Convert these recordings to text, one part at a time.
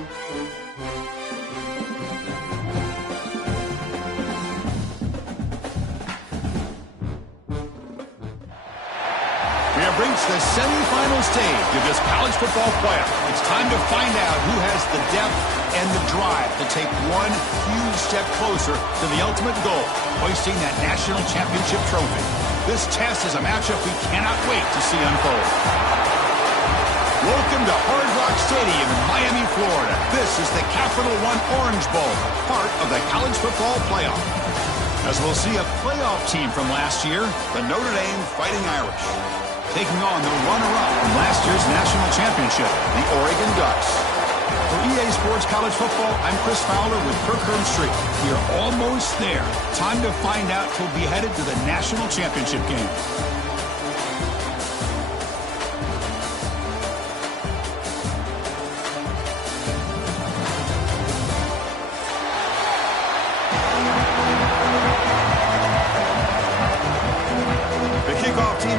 We have reached the semifinal stage of this college football playoff. It's time to find out who has the depth and the drive to take one huge step closer to the ultimate goal, hoisting that national championship trophy. This test is a matchup we cannot wait to see unfold. Welcome to Hard Rock Stadium in Miami, Florida. This is the Capital One Orange Bowl, part of the college football playoff. As we'll see a playoff team from last year, the Notre Dame Fighting Irish, taking on the runner-up from last year's national championship, the Oregon Ducks. For EA Sports College Football, I'm Chris Fowler with Kirk Herbstreit. We are almost there. Time to find out who'll be headed to the national championship game.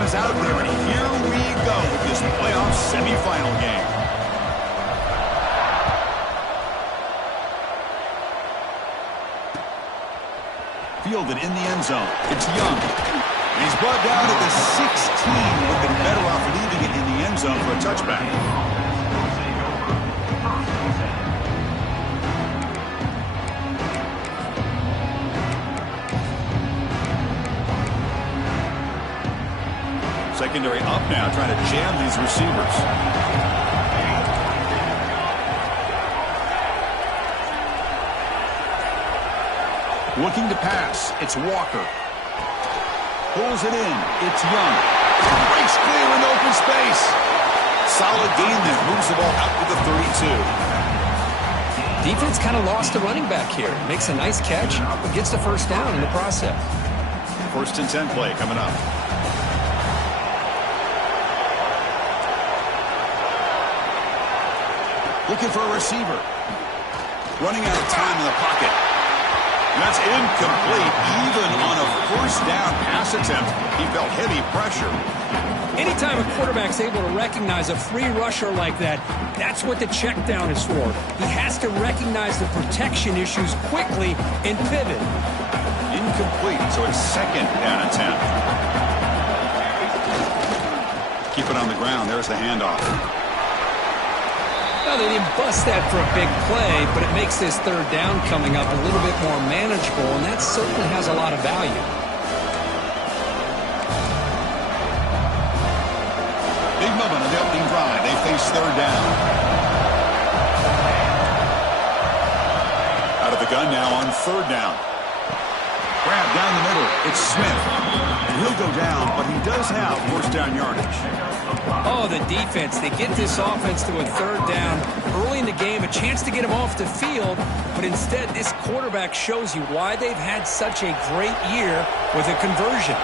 Is out there, and here we go with this playoff semifinal game. Fielded in the end zone. It's Young. And he's brought down at the 16. Would have been better off leaving it in the end zone for a touchback. Secondary up now, trying to jam these receivers. Looking to pass. It's Walker. Pulls it in. It's Young. Breaks clear in open space. Solid gain there. Moves the ball out to the 32. Defense kind of lost a running back here. Makes a nice catch, but gets the first down in the process. 1st and 10 play coming up. Looking for a receiver. Running out of time in the pocket. And that's incomplete. Even on a 1st down pass attempt, he felt heavy pressure. Anytime a quarterback's able to recognize a free rusher like that, that's what the check down is for. He has to recognize the protection issues quickly and pivot. Incomplete, so it's 2nd down attempt. Keep it on the ground. There's the handoff. Well, they didn't bust that for a big play, but it makes this 3rd down coming up a little bit more manageable, and that certainly has a lot of value. Big moment on the opening drive. They face 3rd down. Out of the gun now on 3rd down. Grab down the middle. It's Smith. And he'll go down, but he does have 1st down yardage. Oh, the defense. They get this offense to a 3rd down early in the game, a chance to get him off the field, but instead this quarterback shows you why they've had such a great year with a conversion.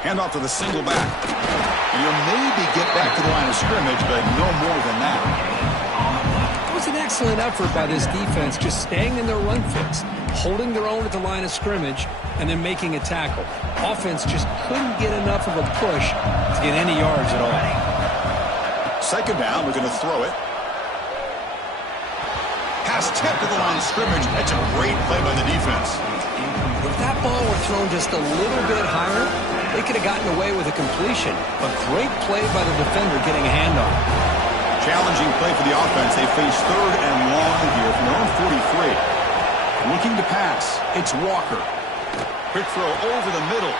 Hand off to the single back. And you'll maybe get back to the line of scrimmage, but no more than that. It was an excellent effort by this defense, just staying in their run fits, holding their own at the line of scrimmage, and then making a tackle. Offense just couldn't get enough of a push to get any yards at all. 2nd down, we're going to throw it. Pass tipped to the line of scrimmage. That's a great play by the defense. If that ball were thrown just a little bit higher, they could have gotten away with a completion. A great play by the defender getting a handoff. Challenging play for the offense. They face 3rd and long here from their own 43. Looking to pass. It's Walker. Quick throw over the middle.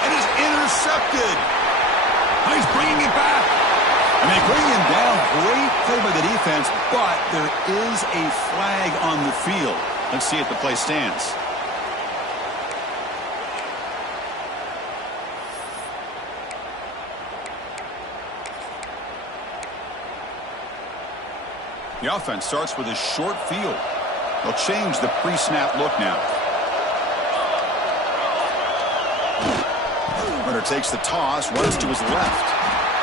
And is intercepted. He's bringing it back. And they bring him down. Great play by the defense, but there is a flag on the field. Let's see if the play stands. The offense starts with a short field. They'll change the pre-snap look now. Runner takes the toss, runs to his left.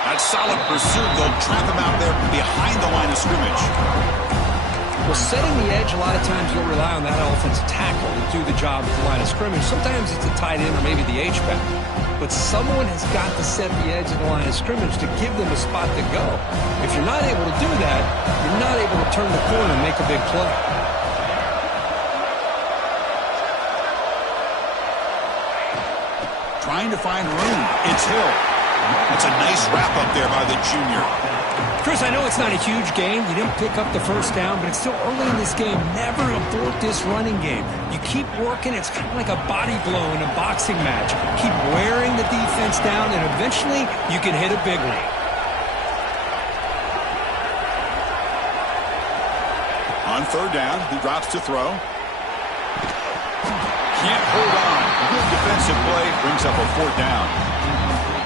That's solid pursuit. They'll trap him out there behind the line of scrimmage. Well, setting the edge, a lot of times you'll rely on that offensive tackle to do the job at the line of scrimmage. Sometimes it's a tight end or maybe the H-back. But someone has got to set the edge of the line of scrimmage to give them a spot to go. If you're not able to do that, you're not able to turn the corner and make a big play. Trying to find room. It's Hill. It's a nice wrap up there by the junior. Chris, I know it's not a huge game. You didn't pick up the first down, but it's still early in this game. Never abort this running game. You keep working. It's kind of like a body blow in a boxing match. Keep wearing the defense down, and eventually you can hit a big one. On third down, he drops to throw. Can't hold on. Good defensive play brings up a fourth down.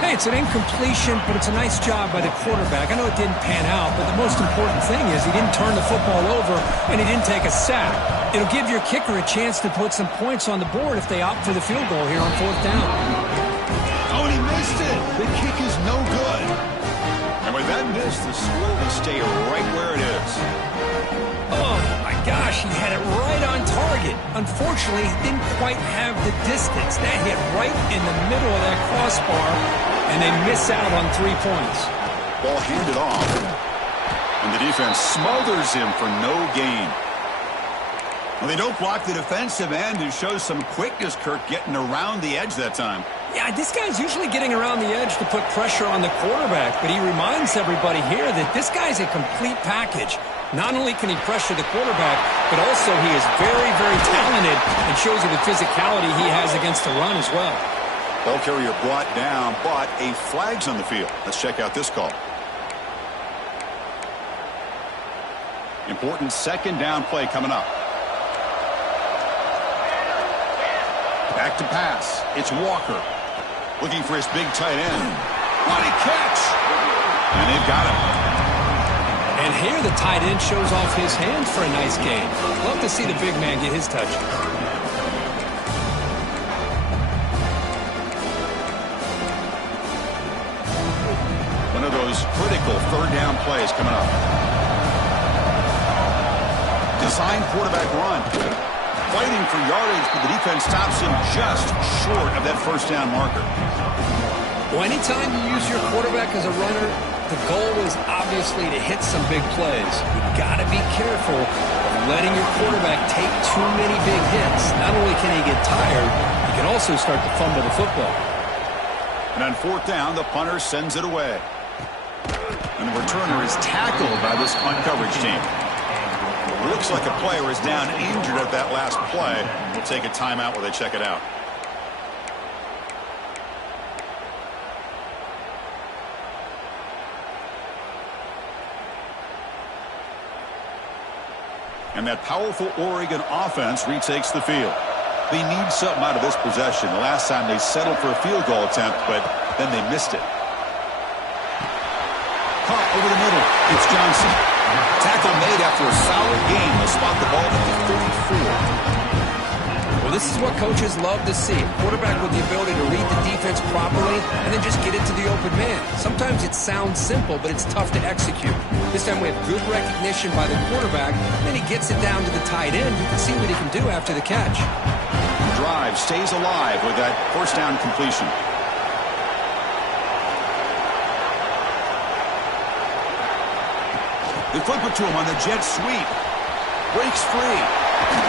Hey, it's an incompletion, but it's a nice job by the quarterback. I know it didn't pan out, but the most important thing is he didn't turn the football over and he didn't take a sack. It'll give your kicker a chance to put some points on the board if they opt for the field goal here on fourth down. Oh, and he missed it. The kick is no good. And with that miss, the score will stay right where it is. Oh, my gosh, he had it right on target. Unfortunately, he didn't quite have the distance. That hit right in the middle of that crossbar, and they miss out on 3 points. Ball handed off, and the defense smothers him for no gain. Well, they don't block the defensive end, who shows some quickness, Kirk, getting around the edge that time. Yeah, this guy's usually getting around the edge to put pressure on the quarterback, but he reminds everybody here that this guy's a complete package. Not only can he pressure the quarterback, but also he is very, very talented and shows you the physicality he has against the run as well. Ball carrier brought down, but a flag's on the field. Let's check out this call. Important second down play coming up. Back to pass. It's Walker. Looking for his big tight end. What a catch! And they've got him. And here the tight end shows off his hands for a nice game. Love to see the big man get his touch. One of those critical third down plays coming up. Design quarterback run. Fighting for yardage, but the defense stops him just short of that first down marker. Well, anytime you use your quarterback as a runner, the goal is obviously to hit some big plays. You've got to be careful of letting your quarterback take too many big hits. Not only can he get tired, he can also start to fumble the football. And on fourth down, the punter sends it away. And the returner is tackled by this punt coverage team. Looks like a player is down injured at that last play. We'll take a timeout while they check it out. And that powerful Oregon offense retakes the field. They need something out of this possession. The last time they settled for a field goal attempt, but then they missed it. Caught over the middle. It's Johnson. Tackle made after a solid game. They'll spot the ball at the 34. Well, this is what coaches love to see. A quarterback with the ability to read the defense properly and then just get it to the open man. Sometimes it sounds simple, but it's tough to execute. This time we have good recognition by the quarterback, and then he gets it down to the tight end. You can see what he can do after the catch. The drive stays alive with that first down completion. They flip it to him on the jet sweep. Breaks free.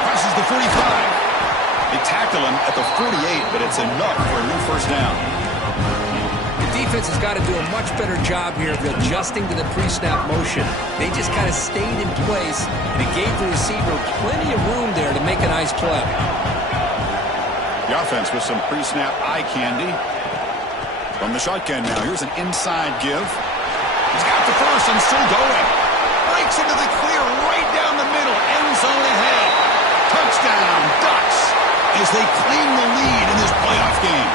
Crosses the 45. They tackle him at the 48, but it's enough for a new first down. The defense has got to do a much better job here of adjusting to the pre-snap motion. They just kind of stayed in place, and it gave the receiver plenty of room there to make a nice play. The offense with some pre-snap eye candy. From the shotgun now, here's an inside give. He's got the first and still going. Breaks into the clear right down the middle. End zone ahead. Touchdown, Ducks, as they claim the lead in this playoff game.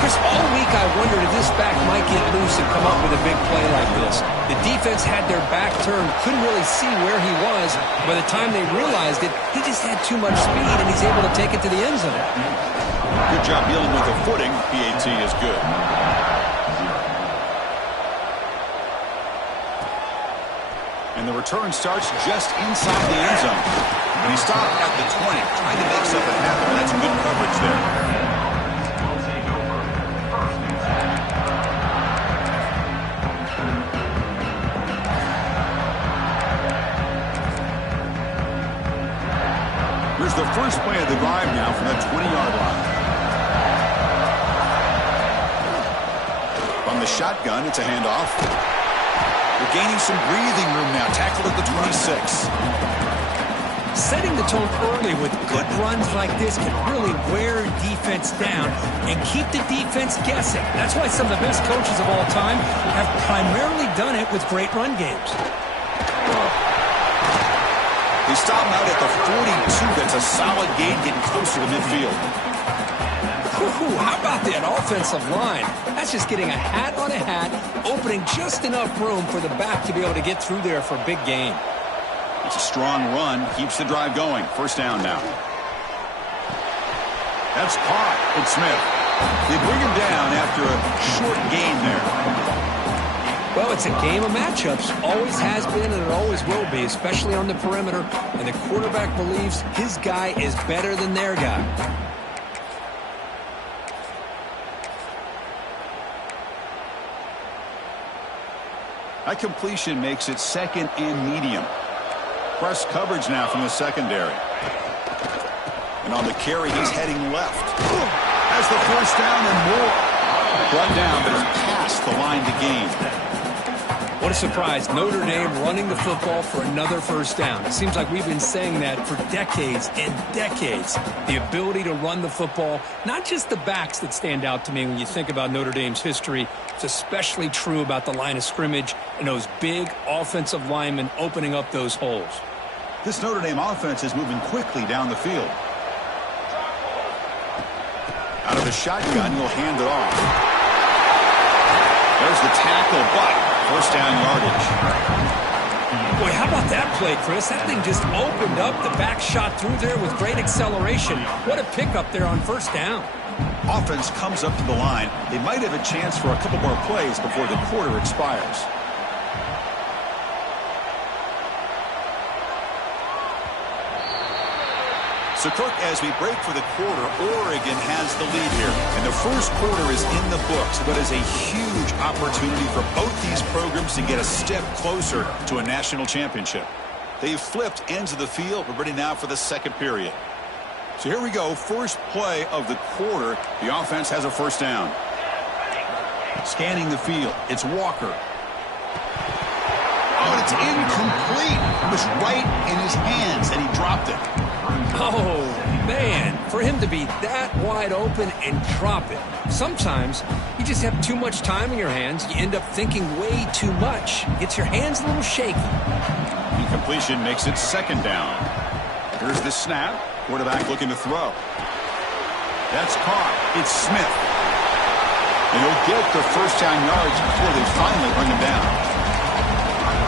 Chris, all week I wondered if this back might get loose and come up with a big play like this. The defense had their back turned, couldn't really see where he was. By the time they realized it, he just had too much speed, and he's able to take it to the end zone. Good job dealing with the footing. PAT is good. And And the return starts just inside the end zone. And he stopped at the 20, trying to make something happen. That's good coverage there. Here's the first play of the drive now from the 20-yard line. From the shotgun, it's a handoff. We're gaining some breathing room now. Tackled at the 26. Setting the tone early with good runs like this can really wear defense down and keep the defense guessing. That's why some of the best coaches of all time have primarily done it with great run games. They stop him out at the 42. That's a solid gain, getting closer to midfield. Ooh, how about that offensive line? That's just getting a hat on a hat, opening just enough room for the back to be able to get through there for a big gain. It's a strong run, keeps the drive going. First down now. That's caught. It's Smith. They bring him down after a short gain there. Well, it's a game of matchups. Always has been and it always will be, especially on the perimeter. And the quarterback believes his guy is better than their guy. That completion makes it second and medium. Press coverage now from the secondary. And on the carry, he's heading left. Has the first down and more. Brought down, but he's past the line to gain. What a surprise. Notre Dame running the football for another first down. It seems like we've been saying that for decades and decades. The ability to run the football, not just the backs that stand out to me when you think about Notre Dame's history. It's especially true about the line of scrimmage and those big offensive linemen opening up those holes. This Notre Dame offense is moving quickly down the field. Out of the shotgun, he'll hand it off. There's the tackle, but first down yardage. Boy, how about that play, Chris? That thing just opened up. The back shot through there with great acceleration. What a pickup there on first down. Offense comes up to the line. They might have a chance for a couple more plays before the quarter expires. So, Kirk, as we break for the quarter, Oregon has the lead here. And the first quarter is in the books, but is a huge opportunity for both these programs to get a step closer to a national championship. They've flipped ends of the field. We're ready now for the second period. So here we go. First play of the quarter. The offense has a first down. Scanning the field. It's Walker. Oh, and it's incomplete. It was right in his hands, and he dropped it. Oh, man, for him to be that wide open and drop it. Sometimes you just have too much time in your hands. You end up thinking way too much. Gets your hands a little shaky. Incompletion makes it second down. Here's the snap. Quarterback looking to throw. That's caught. It's Smith. And he'll get the first down yards before they finally bring him down.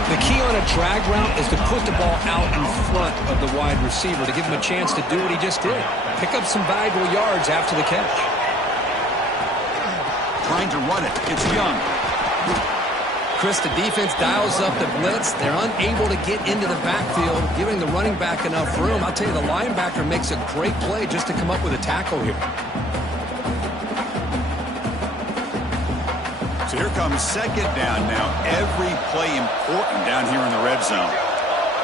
The key on a drag route is to put the ball out in front of the wide receiver to give him a chance to do what he just did. Pick up some valuable yards after the catch. Trying to run it. It's Young. Chris, the defense dials up the blitz. They're unable to get into the backfield, giving the running back enough room. I'll tell you, the linebacker makes a great play just to come up with a tackle here. So here comes second down now. Every play important down here in the red zone.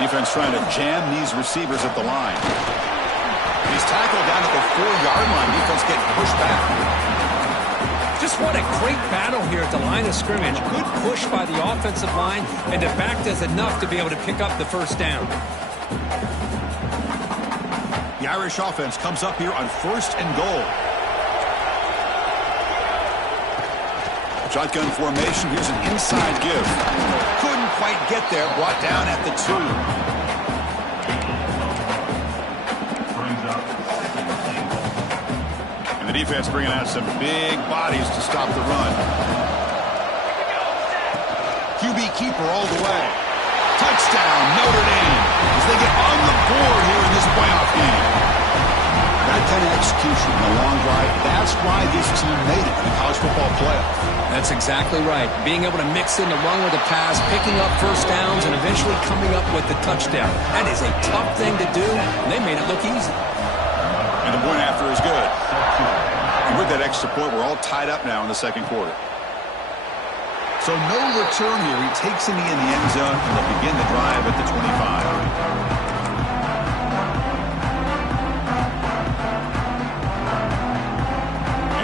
Defense trying to jam these receivers at the line. He's tackled down at the 4-yard line. Defense getting pushed back. Just what a great battle here at the line of scrimmage. Good push by the offensive line, and the back does enough to be able to pick up the first down. The Irish offense comes up here on first and goal. Shotgun formation. Here's an inside give. Couldn't quite get there. Brought down at the 2. And the defense bringing out some big bodies to stop the run. QB keeper all the way. Touchdown, Notre Dame, as they get on the board here in this playoff game. That kind of execution in a long drive, that's why this team made it in the college football playoff. That's exactly right. Being able to mix in the run with the pass, picking up first downs, and eventually coming up with the touchdown. That is a tough thing to do, and they made it look easy. And the point after is good. And with that extra point, we're all tied up now in the second quarter. So no return here. He takes it in the end zone, and they'll begin the drive at the 25.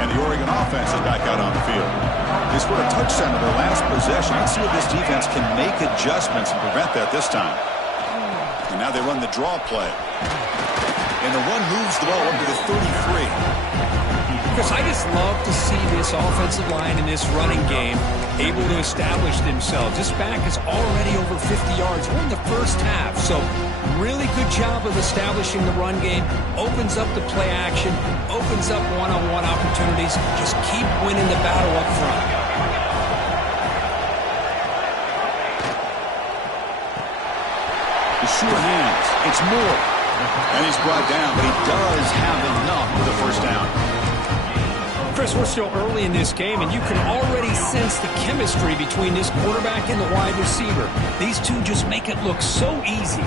The Oregon offense is back out on the field. They scored a touchdown in their last possession. Let's see if this defense can make adjustments and prevent that this time. And now they run the draw play. And the run moves the ball up to the 33. Chris, I just love to see this offensive line in this running game able to establish themselves. This back is already over 50 yards. We're in the first half, so really good job of establishing the run game. Opens up the play action, opens up one-on-one opportunities. Just keep winning the battle up front. The sure hands. It's Moore. And he's brought down, but he does have enough for the first down. Chris, we're still early in this game, and you can already sense the chemistry between this quarterback and the wide receiver. These two just make it look so easy.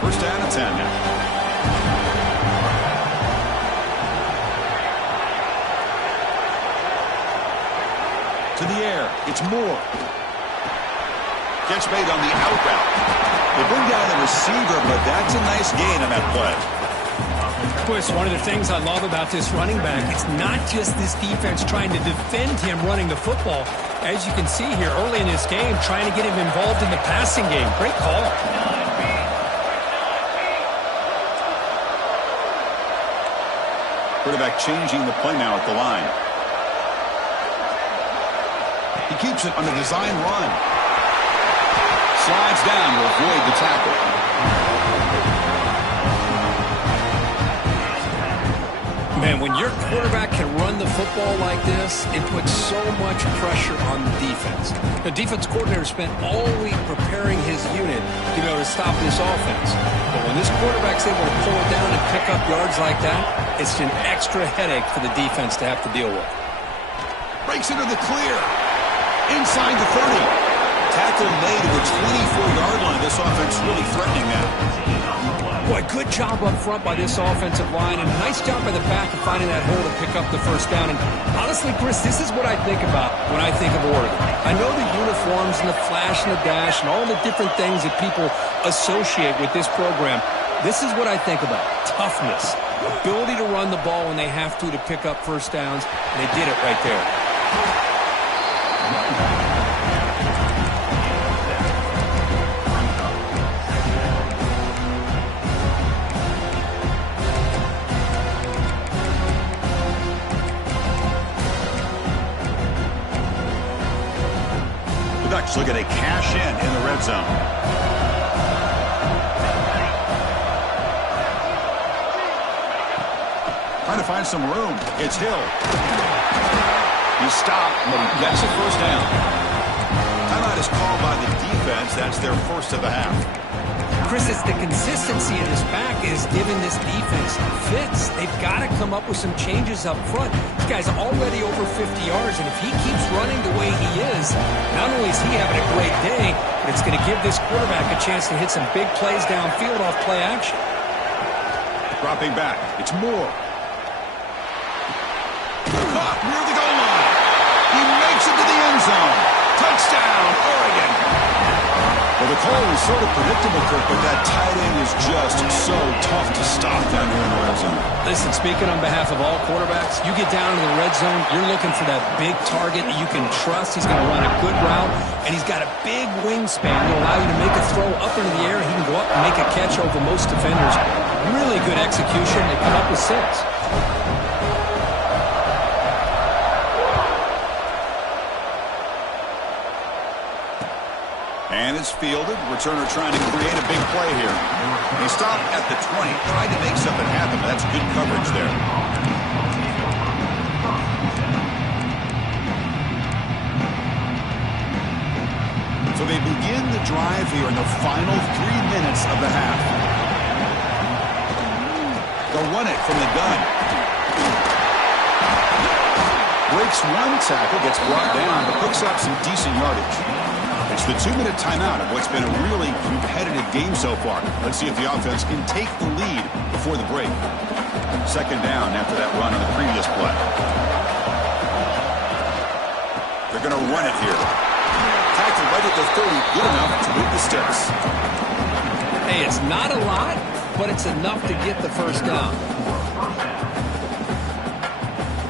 First down and 10 now. To the air. It's Moore. Catch made on the out route. They bring down the receiver, but that's a nice gain on that play. Chris, one of the things I love about this running back, it's not just this defense trying to defend him running the football. As you can see here early in this game, trying to get him involved in the passing game. Great call. Quarterback changing the play now at the line. He keeps it on the design run. Slides down to avoid the tackle. Man, when your quarterback can run the football like this, it puts so much pressure on the defense. The defense coordinator spent all week preparing his unit to be able to stop this offense. But when this quarterback's able to pull it down and pick up yards like that, it's an extra headache for the defense to have to deal with. Breaks into the clear. Inside the 30. Tackle made at the 24-yard line. This offense really threatening that. Boy, good job up front by this offensive line, and a nice job by the back of finding that hole to pick up the first down. And honestly, Chris, this is what I think about when I think of Oregon. I know the uniforms and the flash and the dash and all the different things that people associate with this program. This is what I think about. Toughness. Ability to run the ball when they have to pick up first downs, and they did it right there. Looking to cash in the red zone. Trying to find some room. It's Hill. He stopped, but he gets a first down. Timeout is called by the defense. That's their first of the half. Chris, it's the consistency in this back is giving this defense fits. They've got to come up with some changes up front. This guy's already over 50 yards, and if he keeps running the way he is, not only is he having a great day, but it's going to give this quarterback a chance to hit some big plays downfield off play action. Dropping back. It's Moore. Caught near the goal line. He makes it to the end zone. Touchdown, Oregon. Well, the call was sort of predictable, Kirk, but that tight end is just so tough to stop down here in the red zone. Listen, speaking on behalf of all quarterbacks, you get down in the red zone, you're looking for that big target that you can trust. He's going to run a good route, and he's got a big wingspan to allow you to make a throw up into the air. He can go up and make a catch over most defenders. Really good execution. They come up with 6. And it's fielded. Returner trying to create a big play here. He stopped at the 20. Tried to make something happen, but that's good coverage there. So they begin the drive here in the final 3 minutes of the half. They'll run it from the gun. Breaks one tackle, gets brought down, but picks up some decent yardage. It's the 2-minute timeout of what's been a really competitive game so far. Let's see if the offense can take the lead before the break. Second down after that run on the previous play. They're going to run it here. Tackled right at the 30, good enough to move the sticks. Hey, it's not a lot, but it's enough to get the first down.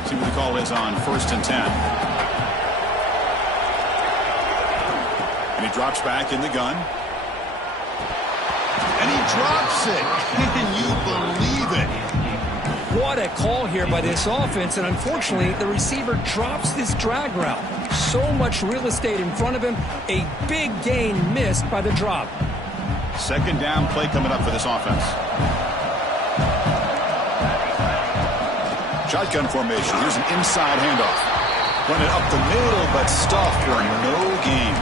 See what the call is on 1st and 10. And he drops back in the gun. And he drops it. Can you believe it? What a call here by this offense, and unfortunately, the receiver drops this drag route. So much real estate in front of him, a big gain missed by the drop. Second down play coming up for this offense. Shotgun formation. Here's an inside handoff. Run it up the middle, but stuffed for no gain.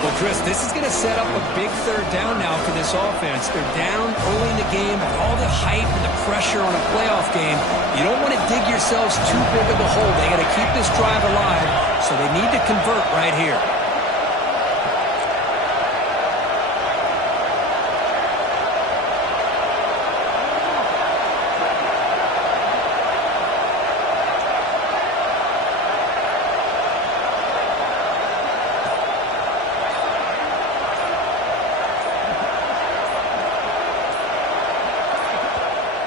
Well, Chris, this is going to set up a big third down now for this offense. They're down early in the game with all the hype and the pressure on a playoff game. You don't want to dig yourselves too big of a hole. They got to keep this drive alive, so they need to convert right here.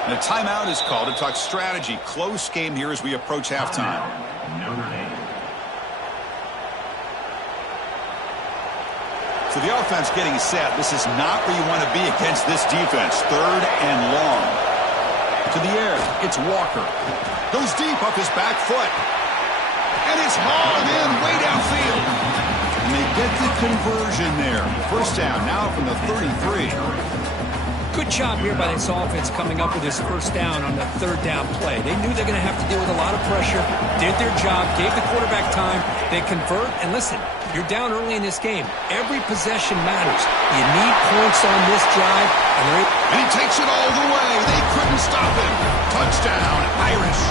The timeout is called to talk strategy. Close game here as we approach halftime. So the offense getting set. This is not where you want to be against this defense. Third and long. To the air. It's Walker. Goes deep off his back foot. And it's hauled in way downfield. And they get the conversion there. First down now from the 33. Good job here by this offense coming up with this first down on the third down play. They knew they're going to have to deal with a lot of pressure, did their job, gave the quarterback time, they convert, and listen, you're down early in this game. Every possession matters. You need points on this drive, and he takes it all the way. They couldn't stop him. Touchdown, Irish.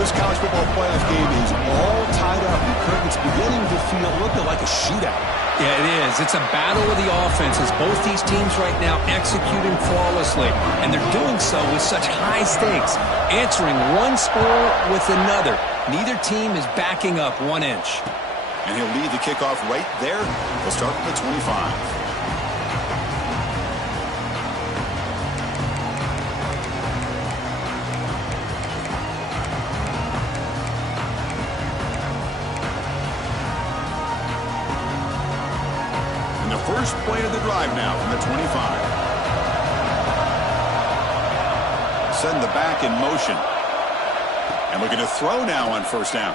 This college football playoff game is all tied up, and Kirk, it's beginning to feel a little bit like a shootout. Yeah, it is. It's a battle of the offenses. Both these teams right now executing flawlessly, and they're doing so with such high stakes, answering one score with another. Neither team is backing up 1 inch. And he'll lead the kickoff right there. They'll start at the 25. First play of the drive now from the 25. Send the back in motion. And looking to throw now on first down.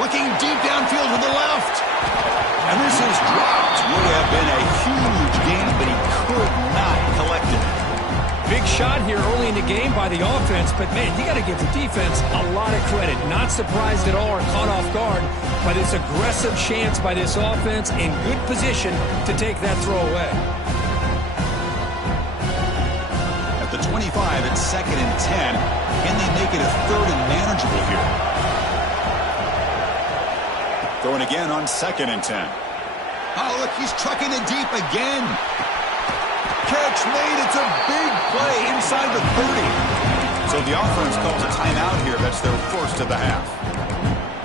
Looking deep downfield to the left. And this is dropped. Would have been a huge gain, but he could not collect it. Big shot here early in the game by the offense, but man, you got to give the defense a lot of credit. Not surprised at all or caught off guard by this aggressive chance by this offense in good position to take that throw away. At the 25, it's 2nd and 10. Can they make it a third and manageable here? Throwing again on 2nd and 10. Oh, look, he's trucking it deep again. Catch made. It's a big play inside the 30. So the offense calls a timeout here. That's their first of the half.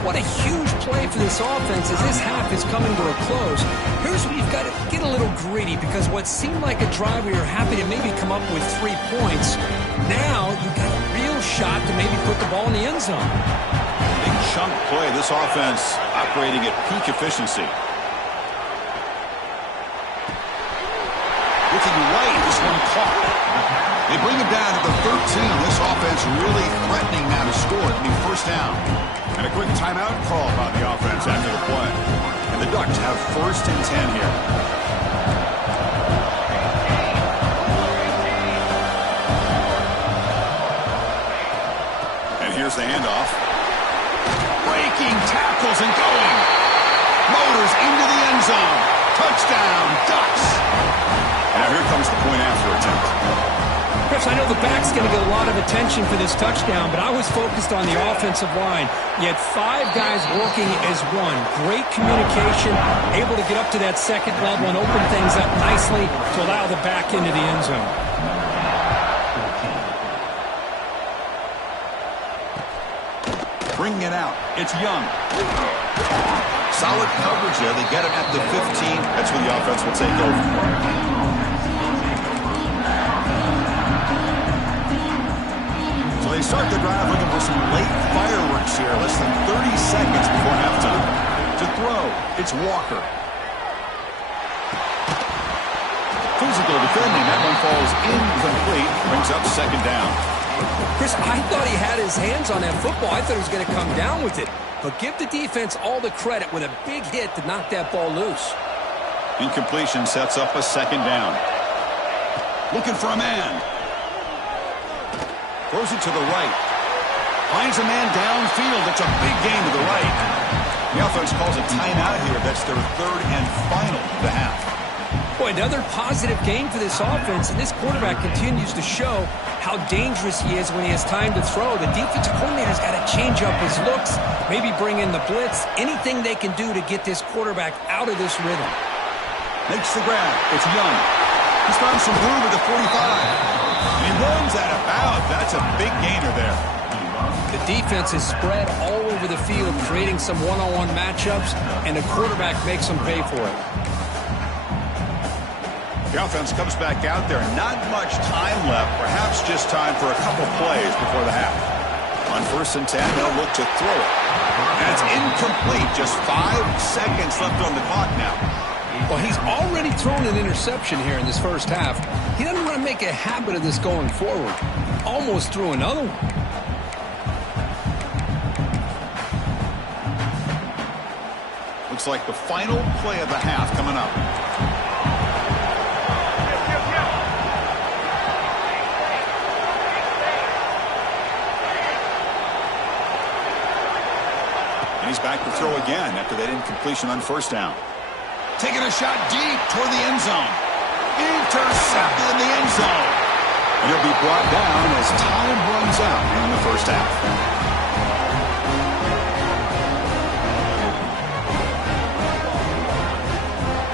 What a huge play for this offense as this half is coming to a close. Here's where you've got to get a little greedy, because what seemed like a drive where you're happy to maybe come up with 3 points, now you've got a real shot to maybe put the ball in the end zone. Big chunk play. This offense operating at peak efficiency. Looking right, this one caught. They bring him down at the 13. This offense really threatening now to score. It'll be first down. And a quick timeout call by the offense after the play. And the Ducks have 1st and 10 here. And here's the handoff. Breaking tackles and going. Motors into the end zone. Touchdown, Ducks. And a here comes the point after attempt. Chris, I know the back's going to get a lot of attention for this touchdown, but I was focused on the offensive line. You had 5 guys working as one. Great communication, able to get up to that second level and open things up nicely to allow the back into the end zone. Bringing it out. It's Young. Solid coverage there. They get him at the 15. That's where the offense will take over. They start the drive looking for some late fireworks here. Less than 30 seconds before halftime. To throw, it's Walker. Physical defending. That one falls incomplete. Brings up second down. Chris, I thought he had his hands on that football. I thought he was going to come down with it. But give the defense all the credit with a big hit to knock that ball loose. Incompletion sets up a second down. Looking for a man. Throws it to the right. Finds a man downfield. It's a big gain to the right. The offense calls a timeout here. That's their third and final of the half. Boy, another positive game for this offense, and this quarterback continues to show how dangerous he is when he has time to throw. The defensive coordinator's got to change up his looks, maybe bring in the blitz, anything they can do to get this quarterback out of this rhythm. Makes the grab. It's Young. He's found some room at the 45. And he runs out of bounds. That's a big gainer there. The defense is spread all over the field, creating some one-on-one matchups, and the quarterback makes them pay for it. The offense comes back out there. Not much time left. Perhaps just time for a couple plays before the half. On 1st and 10, they'll look to throw it. And it's incomplete. Just 5 seconds left on the clock now. Well, he's already thrown an interception here in this first half. He doesn't want to make a habit of this going forward. Almost threw another one. Looks like the final play of the half coming up. And he's back to throw again after that incompletion on 1st down. Taking a shot deep toward the end zone. Intercepted in the end zone. And he'll be brought down as time runs out in the first half.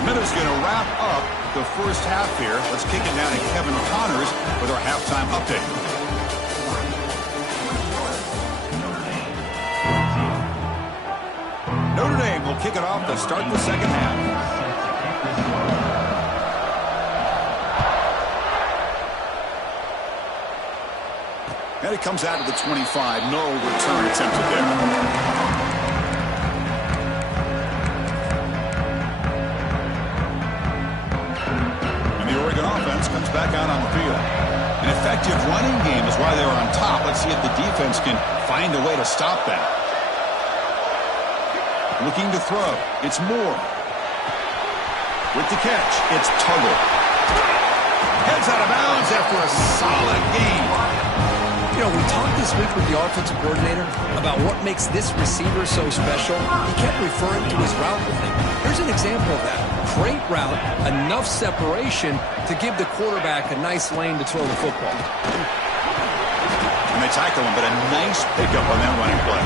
Minutes going to wrap up the first half here. Let's kick it down to Kevin Connors with our halftime update. Notre Dame will kick it off to start the second half. And it comes out of the 25. No return attempted there. And the Oregon offense comes back out on the field. An effective running game is why they're on top. Let's see if the defense can find a way to stop that. Looking to throw. It's Moore. With the catch, it's Tuggle. Heads out of bounds after a solid game. You know, we talked this week with the offensive coordinator about what makes this receiver so special. He kept referring to his route running. Here's an example of that. Great route, enough separation to give the quarterback a nice lane to throw the football. And they tackle him, but a nice pickup on that running play.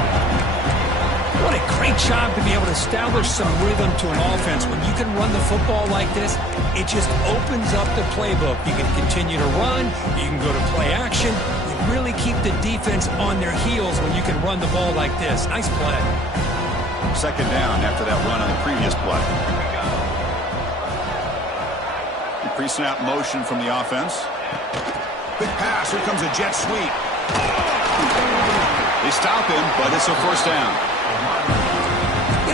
What a great job to be able to establish some rhythm to an offense. When you can run the football like this, it just opens up the playbook. You can continue to run. You can go to play action. You really keep the defense on their heels when you can run the ball like this. Nice play. Second down after that run on the previous play. The pre-snap motion from the offense. Big pass. Here comes a jet sweep. They stop him, but it's a first down.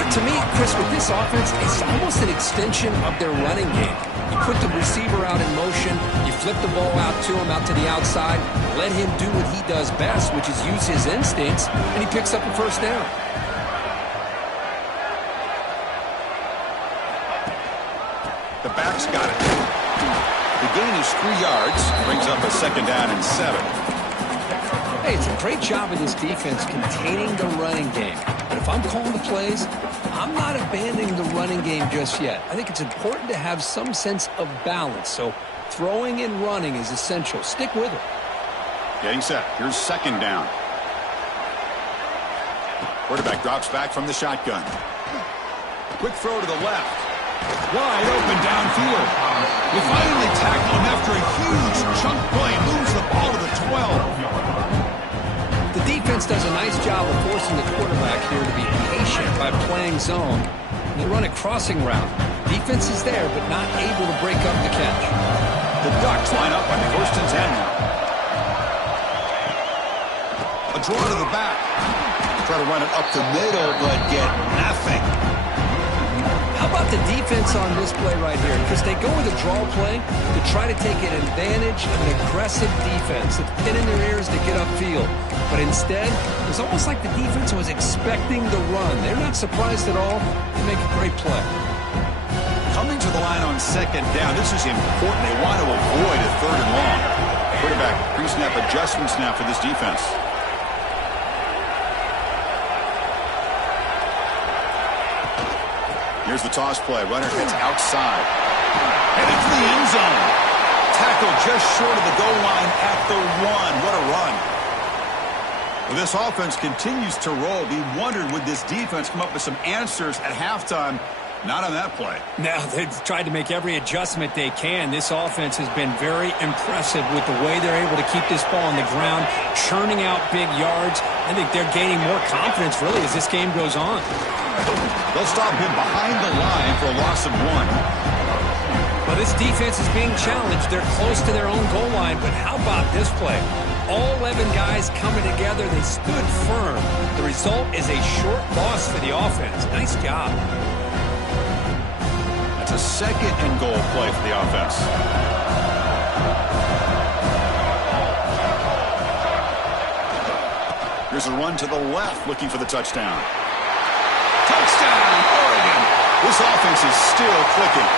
To me, Chris, with this offense, it's almost an extension of their running game. You put the receiver out in motion, you flip the ball out to him, out to the outside, let him do what he does best, which is use his instincts, and he picks up a first down. The back's got it. The gain is 3 yards, brings up a second down and 7. Hey, it's a great job of this defense containing the running game. But if I'm calling the plays, I'm not abandoning the running game just yet. I think it's important to have some sense of balance. So Throwing and running is essential. Stick with it. Getting set. Here's second down. Quarterback drops back from the shotgun. Quick throw to the left. Wide open downfield. We finally tackle him after a huge chunk play. Moves the ball to the 12. The defense does a nice job of forcing the quarterback here to be patient by playing zone. They run a crossing route. Defense is there, but not able to break up the catch. The Ducks line up on 1st and 10 now. A draw to the back. Try to run it up the middle, but get nothing. How about the defense on this play right here? Because they go with a draw play to try to take an advantage of an aggressive defense that's pinning their ears to get upfield. But instead, it's almost like the defense was expecting the run. They're not surprised at all. They make a great play. Coming to the line on second down, this is important. They want to avoid a 3rd and long. Quarterback pre-snap adjustments now for this defense. Here's the toss play. Runner hits outside. Headed to the end zone. Tackle just short of the goal line at the 1. What a run. Well, this offense continues to roll. We wondered, would this defense come up with some answers at halftime? Not on that play. Now, they've tried to make every adjustment they can. This offense has been very impressive with the way they're able to keep this ball on the ground, churning out big yards. I think they're gaining more confidence, really, as this game goes on. They'll stop him behind the line for a loss of 1. Well, this defense is being challenged. They're close to their own goal line, but how about this play? All 11 guys coming together. They stood firm. The result is a short loss for the offense. Nice job. That's a 2nd and goal play for the offense. Here's a run to the left, looking for the touchdown. Touchdown, Oregon! This offense is still clicking.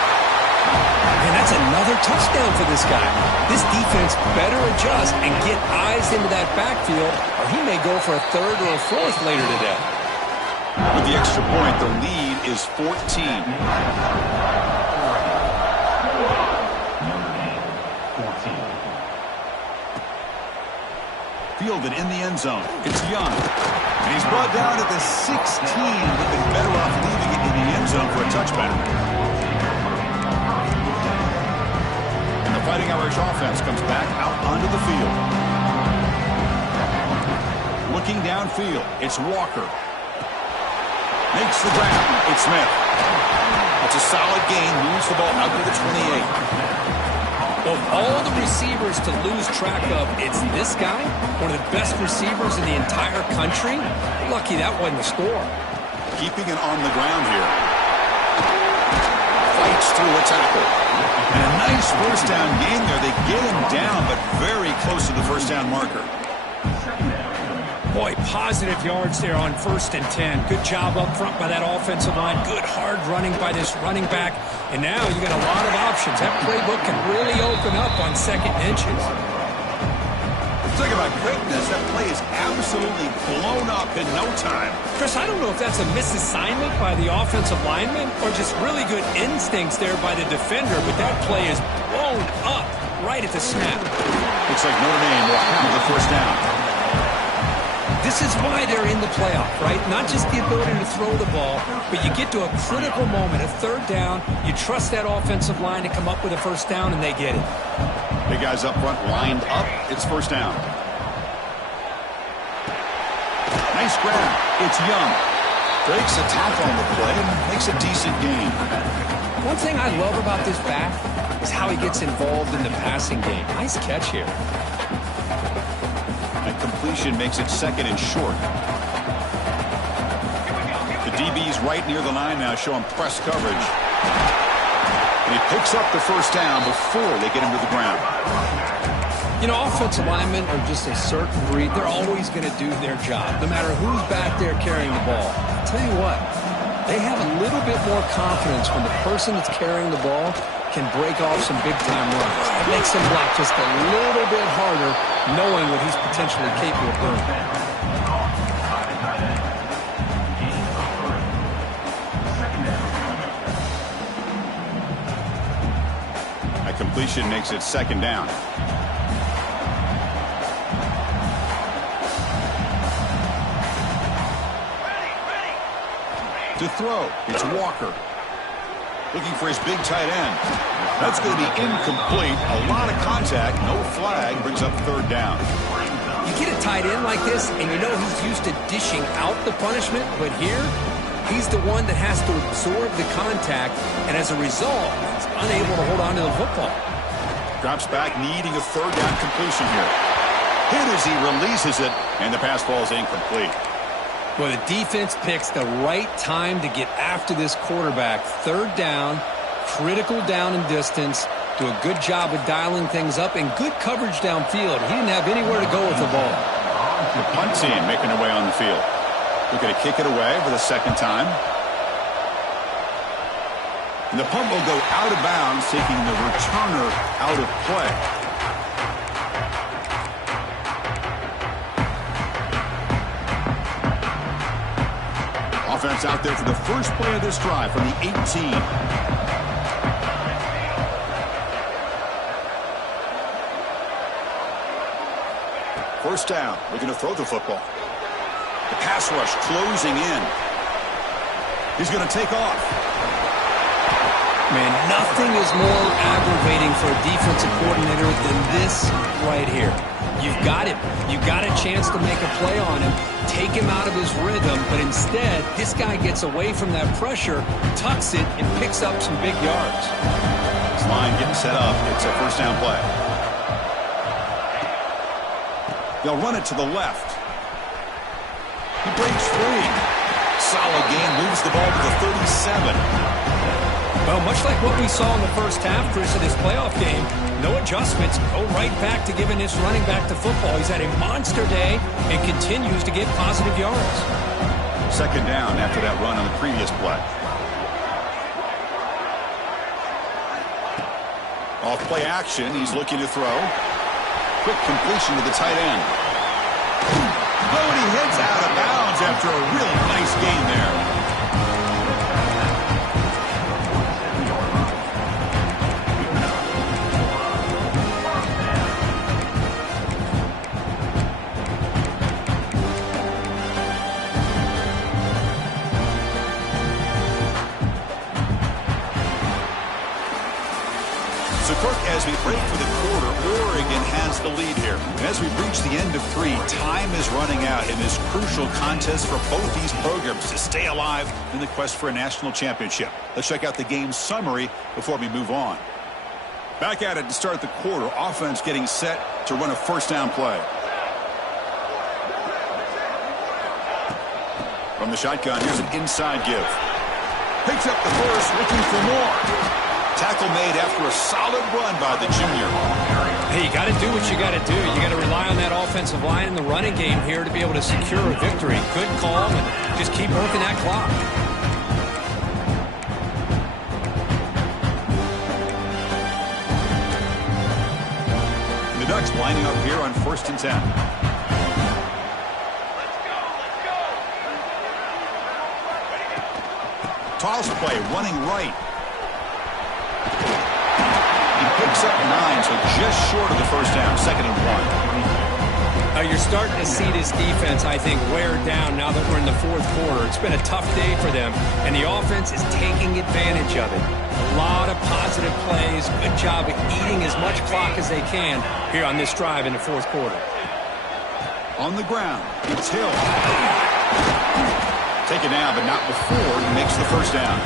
And that's another touchdown for this guy. This defense better adjust and get eyes into that backfield, or he may go for a 3rd or a 4th later today. With the extra point, the lead is 14. Fielded in the end zone. It's Young. And he's brought down at the 16. They've been better off leaving it in the end zone for a touchback. And the Fighting Irish offense comes back out onto the field. Looking downfield, it's Walker. Makes the grab. It's Smith. It's a solid gain. Moves the ball out to the 28. Of all the receivers to lose track of, it's this guy, one of the best receivers in the entire country. Lucky that wasn't the score. Keeping it on the ground here. Fights through a tackle. And a nice first down gain there. They get him down, but very close to the first down marker. Boy, positive yards there on 1st and 10. Good job up front by that offensive line. Good hard running by this running back. And now you got a lot of options. That playbook can really open up on 2nd and inches. Talk about quickness. That play is absolutely blown up in no time. Chris, I don't know if that's a misassignment by the offensive lineman or just really good instincts there by the defender, but that play is blown up right at the snap. Looks like Notre Dame will have the first down. This is why they're in the playoff, right? Not just the ability to throw the ball, but you get to a critical moment, a 3rd down. You trust that offensive line to come up with a first down, and they get it. Big guys up front lined up. It's first down. Nice grab. It's Young. Breaks a tackle on the play and makes a decent gain. One thing I love about this back is how he gets involved in the passing game. Nice catch here. Completion makes it 2nd and short. The DB's right near the line now, showing press coverage. And he picks up the first down before they get him to the ground. You know, offensive linemen are just a certain breed. They're always going to do their job, no matter who's back there carrying the ball. I'll tell you what, they have a little bit more confidence when the person that's carrying the ball can break off some big-time runs. It makes him block just a little bit harder, knowing what he's potentially capable of doing. completion makes it second down. To throw, it's Walker. Looking for his big tight end. That's going to be incomplete. A lot of contact, no flag, brings up third down. You get a tight end like this, and you know he's used to dishing out the punishment, but here, he's the one that has to absorb the contact, and as a result, he's unable to hold on to the football. Drops back, needing a third down completion here. Hit as he releases it, and the pass ball is incomplete. Well, the defense picks the right time to get after this quarterback. Third down, critical down and distance. Do a good job of dialing things up and good coverage downfield. He didn't have anywhere to go with the ball. The punt team making their way on the field. Looking to kick it away for the second time. And the punt will go out of bounds, taking the returner out of play. Offense out there for the first play of this drive from the 18. First down, looking to throw the football. The pass rush closing in. He's going to take off. Man, nothing is more aggravating for a defensive coordinator than this right here. You've got him. You've got a chance to make a play on him, take him out of his rhythm, but instead, this guy gets away from that pressure, tucks it, and picks up some big yards. This line getting set up. It's a first down play. They'll run it to the left. He breaks free. Solid gain, moves the ball to the 37. Well, much like what we saw in the first half, Chris, of this playoff game, no adjustments, go right back to giving this running back the football. He's had a monster day and continues to get positive yards. Second down after that run on the previous play. Off play action, he's looking to throw. Quick completion to the tight end. Oh, and he hits out of bounds after a really nice gain there. As we break for the quarter, Oregon has the lead here. And as we reach the end of 3, time is running out in this crucial contest for both these programs to stay alive in the quest for a national championship. Let's check out the game summary before we move on. Back at it to start the quarter. Offense getting set to run a first down play. From the shotgun, here's an inside give. Picks up the first, looking for more. Tackle made after a solid run by the junior. Hey, you got to do what you got to do. You got to rely on that offensive line in the running game here to be able to secure a victory. Good call, and just keep working that clock. The Ducks lining up here on 1st and 10. Toss play, running right. He picks up 9, so just short of the first down, 2nd and 1. You're starting to see this defense, I think, wear down now that we're in the 4th quarter. It's been a tough day for them, and the offense is taking advantage of it. A lot of positive plays, good job of eating as much clock as they can here on this drive in the 4th quarter. On the ground, it's Hill. Taken down, but not before he makes the first down.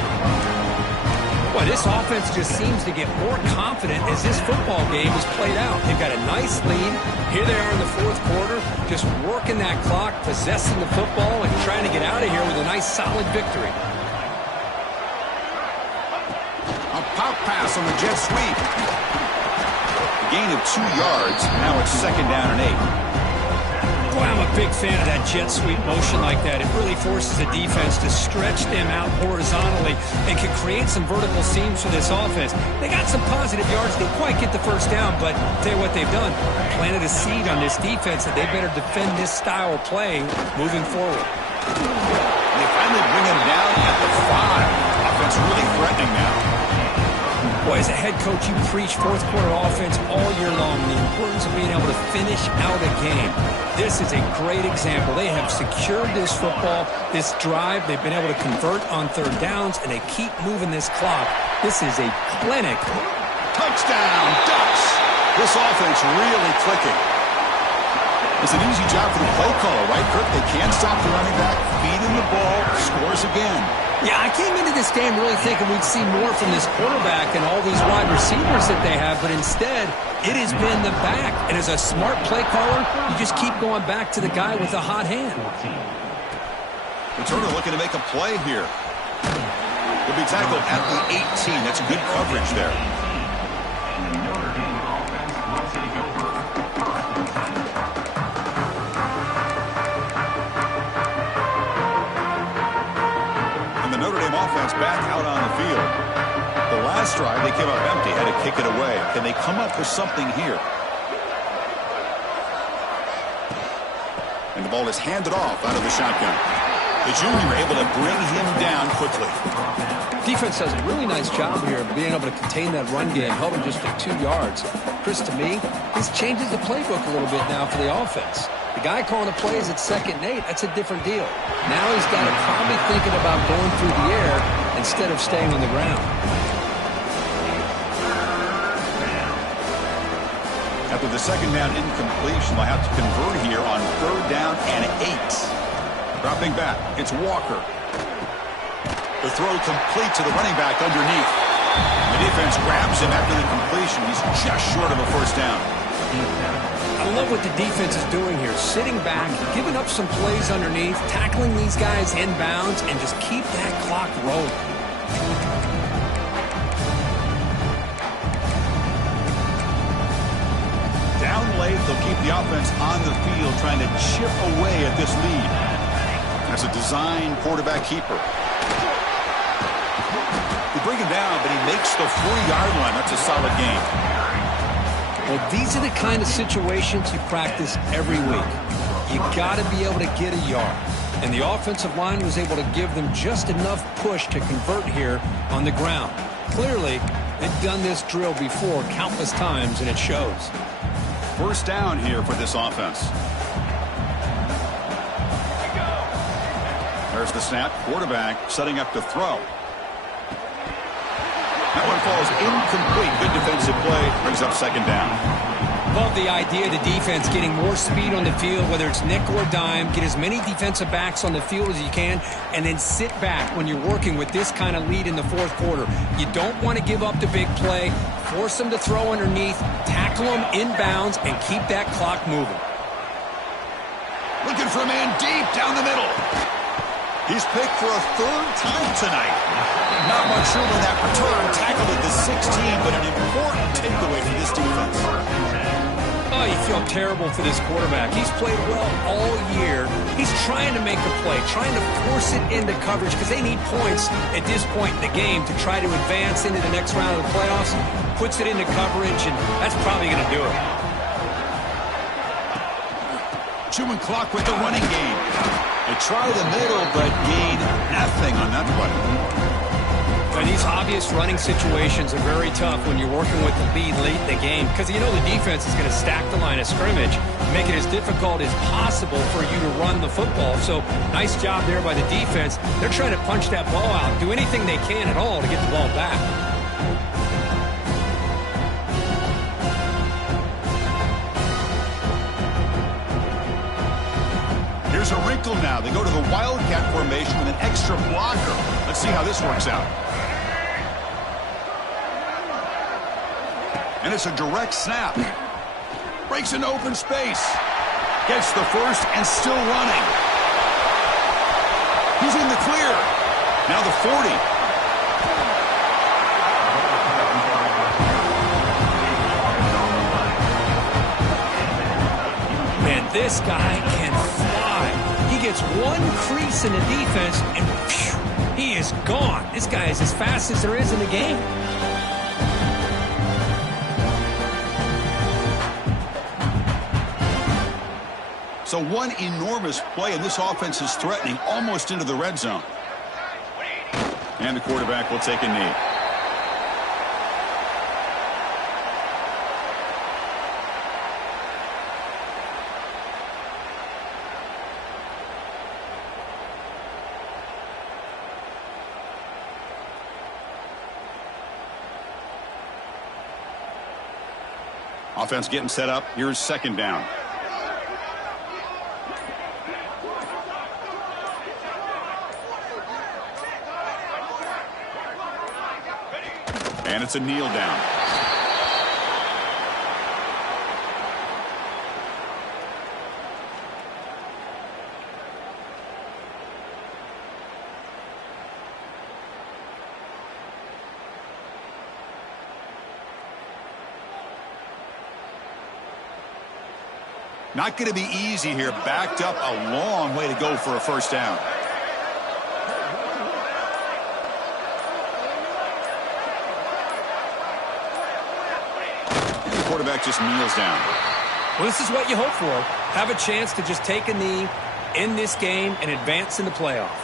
Well, this offense just seems to get more confident as this football game is played out. They've got a nice lead. Here they are in the 4th quarter, just working that clock, possessing the football, and trying to get out of here with a nice, solid victory. A pop pass on the jet sweep. Gain of 2 yards. Now it's 2nd down and 8. Boy, I'm a big fan of that jet sweep motion like that. It really forces the defense to stretch them out horizontally and can create some vertical seams for this offense. They got some positive yards. They didn't quite get the first down, but I'll tell you what they've done. Planted a seed on this defense that they better defend this style of play moving forward. They finally bring him down at the 5. Offense really threatening now. Boy, as a head coach, you preach fourth quarter offense all year long, the importance of being able to finish out a game. This is a great example. They have secured this football, this drive. They've been able to convert on third downs, and they keep moving this clock. This is a clinic. Touchdown, Ducks. This offense really clicking. It's an easy job for the play caller, right, Kirk? They can't stop the running back, feed him the ball, scores again. Yeah, I came into this game really thinking we'd see more from this quarterback and all these wide receivers that they have, but instead, it has been the back. And as a smart play caller, you just keep going back to the guy with the hot hand. Turner looking to make a play here. He'll be tackled at the 18. That's good coverage there. Back out on the field. The last drive, they came up empty, had to kick it away. Can they come up with something here? And the ball is handed off out of the shotgun. The junior able to bring him down quickly. Defense does a really nice job here of being able to contain that run game, held him just at 2 yards. Chris, to me, this changes the playbook a little bit now for the offense. The guy calling the plays at 2nd and 8, that's a different deal. Now he's got to probably thinking about going through the air instead of staying on the ground. After the 2nd down incompletion, they'll have to convert here on 3rd down and 8. Dropping back, it's Walker. The throw complete to the running back underneath. The defense grabs him after the completion. He's just short of a 1st down. I love what the defense is doing here. Sitting back, giving up some plays underneath, tackling these guys inbounds, and just keep that clock rolling. Down late, they'll keep the offense on the field, trying to chip away at this lead. That's a design quarterback keeper. They bring him down, but he makes the 40-yard line. That's a solid game. Well, these are the kind of situations you practice every week. You got to be able to get a yard. And the offensive line was able to give them just enough push to convert here on the ground. Clearly, they've done this drill before countless times, and it shows. 1st down here for this offense. There's the snap. Quarterback setting up to throw. That one falls incomplete. Good defensive play. Brings up 2nd down. Love the idea of the defense getting more speed on the field, whether it's nickel or dime. Get as many defensive backs on the field as you can, and then sit back when you're working with this kind of lead in the 4th quarter. You don't want to give up the big play. Force them to throw underneath, tackle them inbounds, and keep that clock moving. Looking for a man deep down the middle. He's picked for a 3rd time tonight. Not much room on that return. Tackled at the 16, but an important takeaway for this defense. Oh, you feel terrible for this quarterback. He's played well all year. He's trying to make a play, trying to force it into coverage because they need points at this point in the game to try to advance into the next round of the playoffs. Puts it into coverage, and that's probably going to do it. Chewing clock with the running game. They try the middle, but gain nothing on that play. And these obvious running situations are very tough when you're working with the lead late in the game because you know the defense is going to stack the line of scrimmage, make it as difficult as possible for you to run the football. So nice job there by the defense. They're trying to punch that ball out, do anything they can at all to get the ball back. Here's a wrinkle now. They go to the Wildcat formation with an extra blocker. Let's see how this works out. And it's a direct snap. Breaks into open space. Gets the first and still running. He's in the clear. Now the 40. Man, this guy can fly. He gets one crease in the defense and phew, he is gone. This guy is as fast as there is in the game. So one enormous play, and this offense is threatening almost into the red zone. And the quarterback will take a knee. Offense getting set up. Here's second down. And it's a kneel down. Not going to be easy here. Backed up a long way to go for a first down. And the quarterback just kneels down. Well, this is what you hope for. Have a chance to just take a knee, end this game, and advance in the playoff.